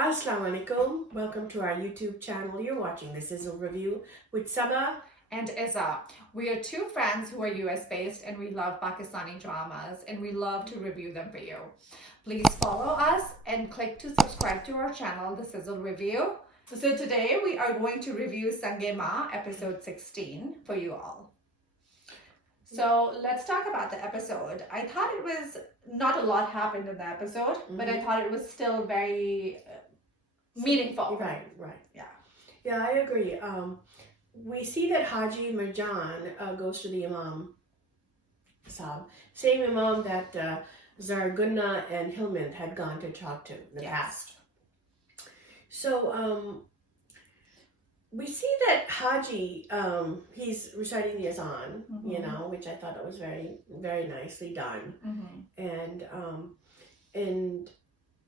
Assalamu alaikum. Welcome to our YouTube channel. You're watching the Sizzle review with Sabah. And Izza. We are two friends who are US based and we love Pakistani dramas and we love to review them for you. Please follow us and click to subscribe to our channel, The Sizzle Review. So today we are going to review Sange Ma episode 16 for you all. So let's talk about the episode. I thought it was, not a lot happened in the episode, but I thought it was still very meaningful. Right. Yeah. Yeah, I agree. We see that Haji Marjan goes to the Imam Sahib, same Imam that Zargunna and Hilmand had gone to talk to in the past. So we see that Haji, he's reciting the Azan, which I thought was very, very nicely done. And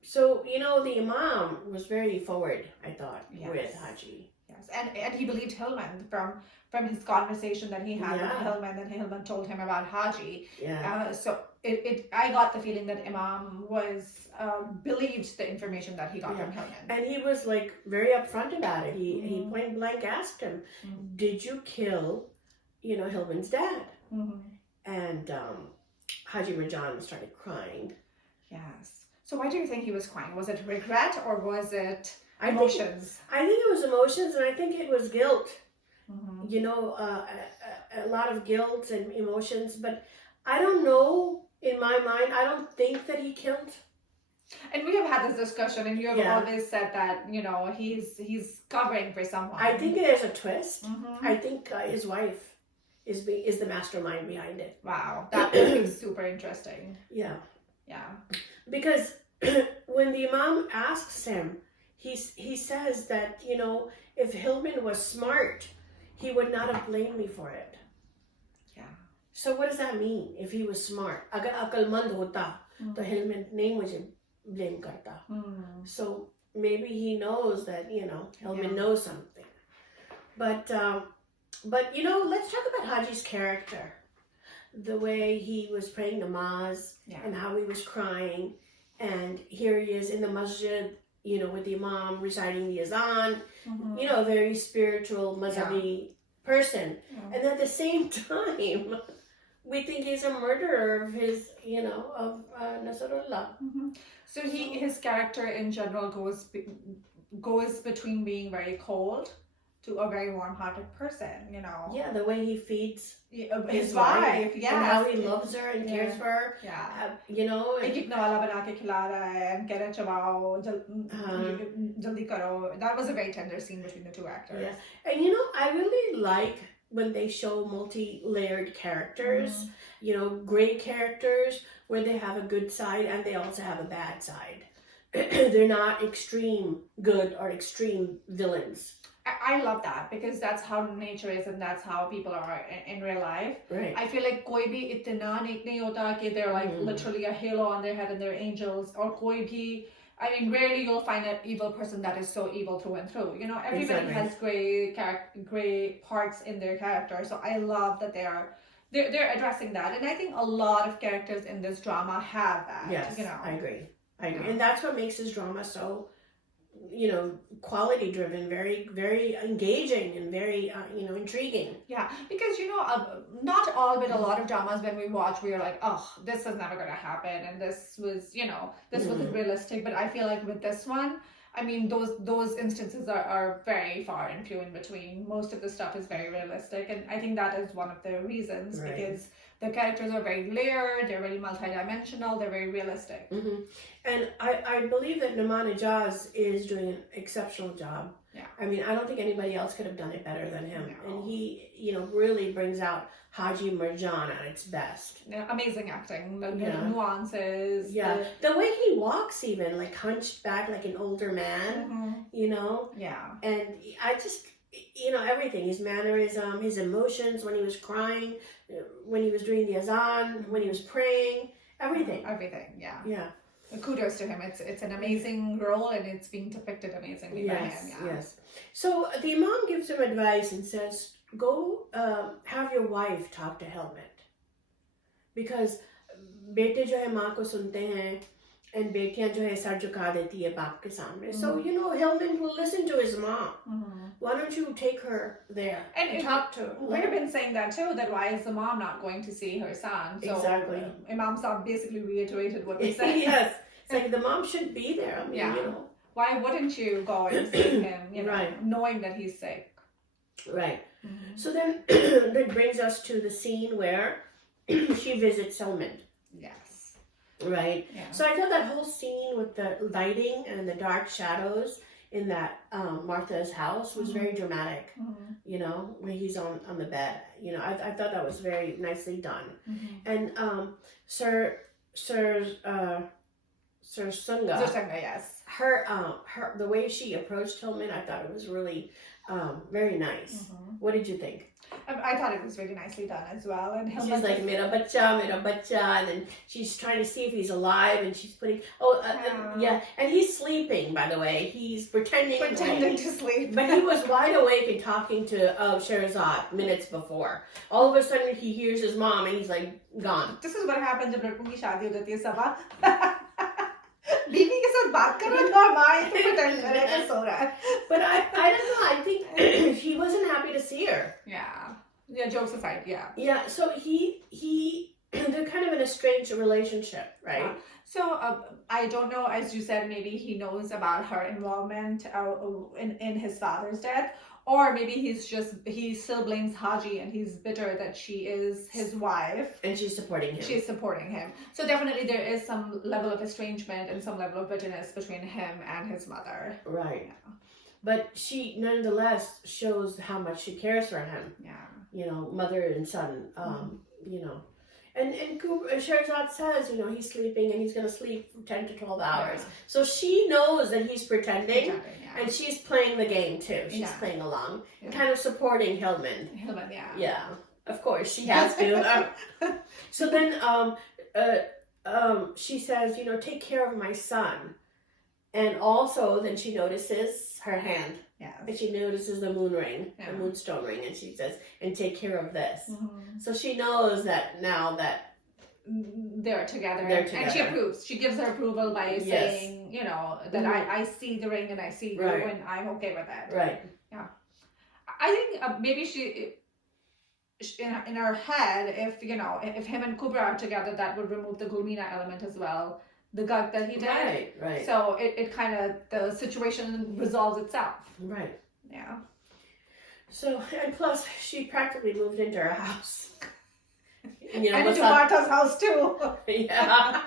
so, the Imam was very forward, I thought, with Haji. Yes, and he believed Hilmand from his conversation that he had with Hilmand, and Hilmand told him about Haji. So I got the feeling that Imam was believed the information that he got from Hilmand. And he was like very upfront about it. He point blank asked him, "Did you kill, Hilmand's dad?" And Haji Marjan started crying. Yes. So why do you think he was crying? Was it regret or was it emotions? I think it was emotions, and I think it was guilt. A lot of guilt and emotions, but I don't know. In my mind, I don't think that he killed. And we have had this discussion, and you have always said that he's covering for someone. I think there's a twist. I think his wife is the mastermind behind it. Wow, that would be super interesting. Yeah. Because when the Imam asks him, he says that if Hilmand was smart, he would not have blamed me for it. So what does that mean? If he was smart, agar akalmand hota, to Hilmand nahi mujhe blame karta. So maybe he knows that Hilmand knows something. But let's talk about Haji's character. The way he was praying namaz and how he was crying, and here he is in the masjid, with the Imam reciting the Azan. A very spiritual mazhabi person, and at the same time, we think he's a murderer of his, of Nasrullah. So his character in general goes between being very cold to a very warm-hearted person, Yeah, the way he feeds his wife, and how he loves her and cares for her. Jaldi karo. That was a very tender scene between the two actors. Yeah. And I really like when they show multi-layered characters, gray characters where they have a good side and they also have a bad side. They're not extreme good or extreme villains. I love that because that's how nature is and that's how people are in real life. Right. I feel like koi bhi itna nek nahi hota ki they're like literally a halo on their head and they're angels, or koi bhi, rarely you'll find an evil person that is so evil through and through. Everybody has gray parts in their character. So I love that they're addressing that, and I think a lot of characters in this drama have that. Yes, I agree, and that's what makes this drama so quality driven, very, very engaging and very intriguing. Yeah, because not all, but a lot of dramas when we watch, we are like, oh, this is never gonna happen, and this was this wasn't realistic. But I feel like with this one, those instances are very far and few in between. Most of the stuff is very realistic, and I think that is one of the reasons, because the characters are very layered, they're very multidimensional, they're very realistic. And I believe that Naman Ijaz is doing an exceptional job. Yeah. I don't think anybody else could have done it better than him. No. And he, really brings out Haji Marjan at its best. Yeah, amazing acting, the nuances. Yeah, the way he walks, even like hunched back like an older man, Yeah. And I just, everything, his mannerism, his emotions when he was crying, when he was doing the Azan, when he was praying, everything. Everything, yeah. Yeah. Kudos to him. It's an amazing role and it's being depicted amazingly by him. Yeah. Yes. So the Imam gives him advice and says, go have your wife talk to Hilmand. Because बेटे जो है माँ को सुनते हैं and बेटियां जो है सर झुका देती है बाप के सामने. So you know, Hillman will listen to his mom. Why don't you take her there and talk to her? We've been saying that too, that why is the mom not going to see her son? So exactly. Imam Saab basically reiterated what we said. Yes. It's like the mom should be there. I mean, you know. Why wouldn't you go and see him, you know, right. knowing that he's sick? Right. So then that brings us to the scene where she visits Hillman. Yes. Right. Yeah. So I thought that whole scene with the lighting and the dark shadows in that Martha's house was very dramatic. You know, when he's on the bed. You know, I thought that was very nicely done. And Sir Sunga, yes. Her the way she approached Hillman, I thought it was really very nice. What did you think? I thought it was really nicely done as well. And she's like, mera bacha, and then she's trying to see if he's alive, and she's putting, and he's sleeping, by the way. He's pretending to sleep. But he was wide awake and talking to Sherazad minutes before. All of a sudden, he hears his mom, and he's like, gone. This is what happens when लड़कों की शादी हो जाती है सबा. बीवी के साथ बात कर रहा है और माँ तो pretend कर रहा है सो रहा है. But I don't know. I think he wasn't happy to see her. Yeah, jokes aside, yeah. Yeah, so they're kind of in a strange relationship, right? So I don't know, as you said, maybe he knows about her involvement in his father's death, or maybe he still blames Haji and he's bitter that she is his wife. And she's supporting him. She's supporting him. So definitely there is some level of estrangement and some level of bitterness between him and his mother. Right. Yeah. But she nonetheless shows how much she cares for him. Yeah. You know, mother and son, you know. And Sherazad says, you know, he's sleeping and he's going to sleep for 10 to 12 hours. Yeah. So she knows that he's pretending and she's playing the game too. She's playing along, kind of supporting Hillman. Yeah, of course, she has to. So then she says, you know, take care of my son. And also then she notices her hand. Yeah. And she notices the moon ring, the moonstone ring, and she says, and take care of this. So she knows that now that they're together. And she approves. She gives her approval by saying, you know, that I see the ring and I see you and I'm okay with that. Right. Yeah. I think maybe she, in her head, if him and Kubra are together, that would remove the Gulmina element as well. The gug that he did. Right. So it kind of, the situation resolves itself. Right. Yeah. So, and plus, she practically moved into her house. You know, and into Martha's house too. Yeah.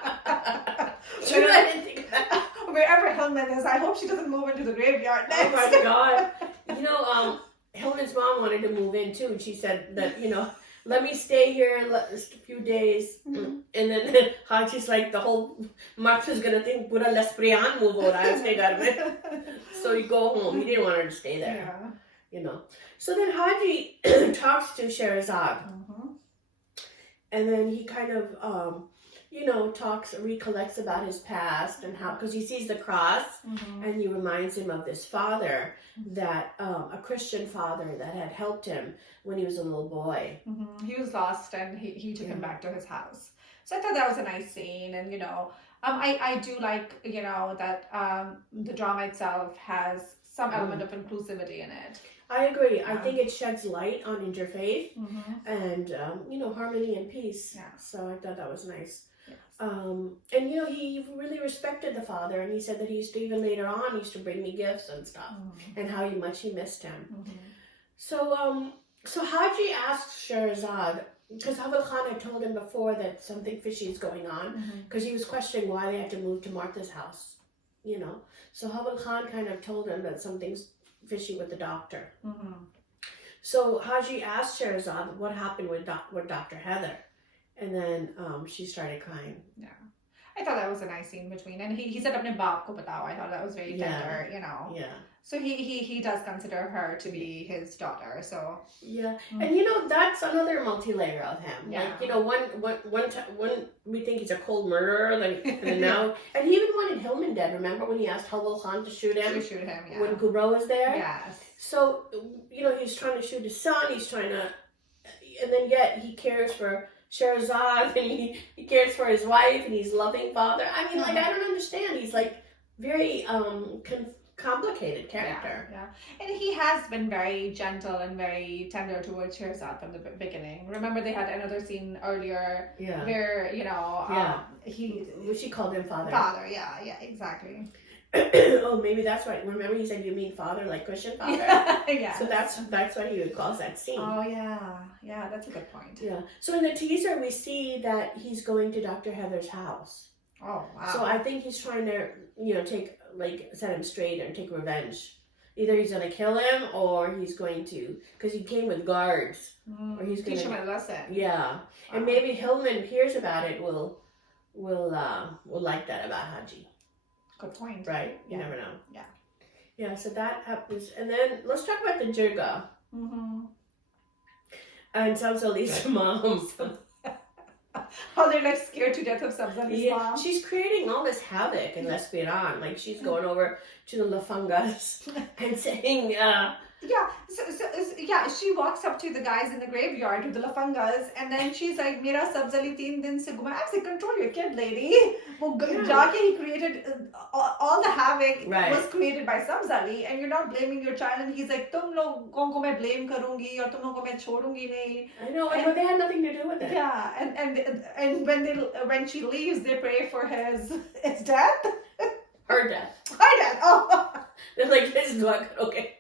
True, I didn't think of that. Wherever Hillman is, I hope she doesn't move into the graveyard next. Oh my God. You know, Hillman's mom wanted to move in too, and she said that, you know, let me stay here a few days. And then Haji's like, the whole Martha's gonna think pura Lesprian move ho raha hai uske ghar mein. So you go home. He didn't want her to stay there. Yeah. You know. So then Haji talks to Sherazad. And then he kind of you know, recollects about his past and how, because he sees the cross and he reminds him of this father that, a Christian father that had helped him when he was a little boy. He was lost and he took him back to his house. So I thought that was a nice scene. And, you know, I do like, you know, that the drama itself has some element of inclusivity in it. I agree. I think it sheds light on interfaith and, you know, harmony and peace. Yeah. So I thought that was nice. Yes. And, you know, he really respected the father, and he said that he used to, even later on, he used to bring me gifts and stuff, and how much he missed him. So, so Haji asked Sherazad, because Habil Khan had told him before that something fishy is going on, because he was questioning why they had to move to Martha's house, you know. So Habil Khan kind of told him that something's fishy with the doctor. So Haji asked Sherazad what happened with Dr. Heather. And then she started crying. Yeah. I thought that was a nice scene between. And he said, apne baap ko batao. I thought that was very tender, you know. Yeah. So he does consider her to be his daughter, so. Yeah. And, you know, that's another multi-layer of him. Yeah. Like, you know, one we think he's a cold murderer, and now, and he even wanted Hillman dead. Remember when he asked Habil Khan to shoot him? Yeah. When Kubra was there? Yes. So, you know, he's trying to shoot his son, he's trying to, and then yet he cares for Sherazad, and he cares for his wife, and he's loving father. I mean, like, I don't understand. He's like very complicated character. Yeah, and he has been very gentle and very tender towards Sherazad from the beginning. Remember, they had another scene earlier where she called him father. Father, yeah, exactly. Oh, maybe that's right. Remember, he said, "You mean father, like cushion father?" Yeah. So that's what he would call that scene. Oh yeah, that's a good point. Yeah. So in the teaser, we see that he's going to Dr. Heather's house. Oh wow. So I think he's trying to, set him straight and take revenge. Either he's going to kill him, or he's going to, because he came with guards, or he's going to teach him a lesson. Yeah, wow. And maybe Hillman hears about it. Will like that about Haji. Good point. Right? You never know. Yeah. Yeah, so that happens. And then let's talk about the jirga. Mm-hmm. And Sabzali's moms. Oh, they're like scared to death of Sabzali's mom. She's creating all this havoc in Lespiran. Like, she's going over to the Lafangas and saying, she walks up to the guys in the graveyard with the Lafangas, and then she's like, "Mera Sabzali 3 din se guma." I say, "Control your kid, lady." He created all the havoc was created by Sabzali, and you're not blaming your child. And he's like, "Tum logon ko main blame karungi, aur tum logon ko main chhodungi nahi." I know, but they had nothing to do with it. Yeah, and when she leaves, they pray for his death. Her death. Her death. Oh. They're like, "This is what okay."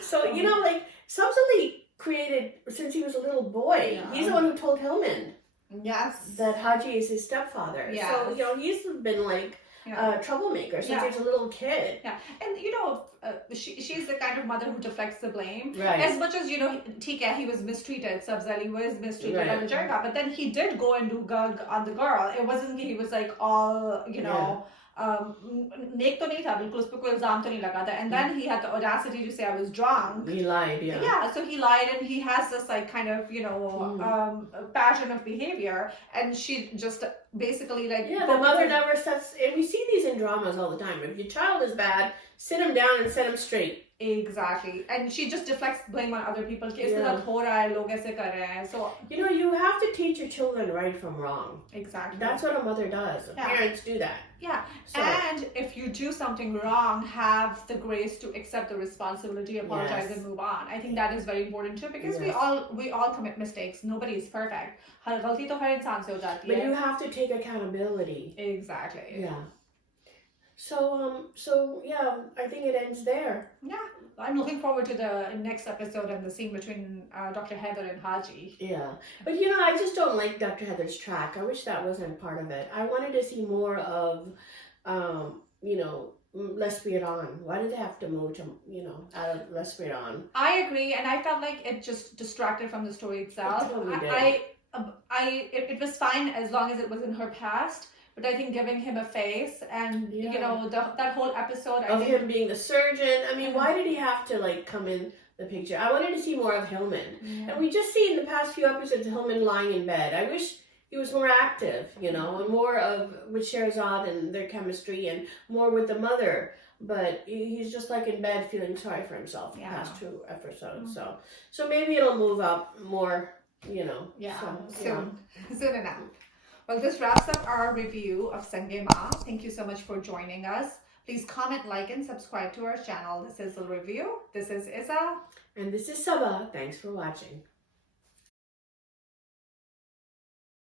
So Sabzali created, since he was a little boy. Yeah. He's the one who told Hillman. Yes. That Haji is his stepfather. Yeah. So he's been like a troublemaker since he was a little kid. Yeah, and she's the kind of mother who deflects the blame. Right. As much as Tika, he was mistreated. Sabzali was mistreated by the Jirga, but then he did go and do gug on the girl. It wasn't he was like all नेक तो नहीं था बिल्कुल उस पे कोई इल्जाम तो नहीं लगा था and then he had the audacity to say I was drunk. He lied, yeah, so he lied, and he has this like kind of pattern of behavior, and she just basically like the mother never sets, and we see these in dramas all the time. If your child is bad, sit him down and set him straight. Exactly, and she just deflects blame on other people. So you have to teach your children right from wrong. Exactly, that's what a mother does. Parents do that. Yeah, and if you do something wrong, have the grace to accept the responsibility, apologize, and move on. I think that is very important too, because we all commit mistakes. Nobody is perfect. But you have to take accountability. Exactly. Yeah. So I think it ends there. Yeah, I'm looking forward to the next episode and the scene between Dr. Heather and Haji. Yeah, but I just don't like Dr. Heather's track. I wish that wasn't part of it. I wanted to see more of, Lespiran. Why did they have to move to, out of Lespiran? I agree, and I felt like it just distracted from the story itself. It totally did. It was fine as long as it was in her past. But I think giving him a face and, that whole episode. Him being the surgeon. I mean, why did he have to, come in the picture? I wanted to see more of Hillman. Yeah. And we just see in the past few episodes Hillman lying in bed. I wish he was more active, and more of with Sherazad and their chemistry and more with the mother. But he's just in bed feeling sorry for himself the past 2 episodes. Mm-hmm. So maybe it'll move up more, soon enough. Well, this wraps up our review of Sange Ma. Thank you so much for joining us. Please comment, like, and subscribe to our channel. This is Sizzle Review. This is Isa. And this is Saba. Thanks for watching.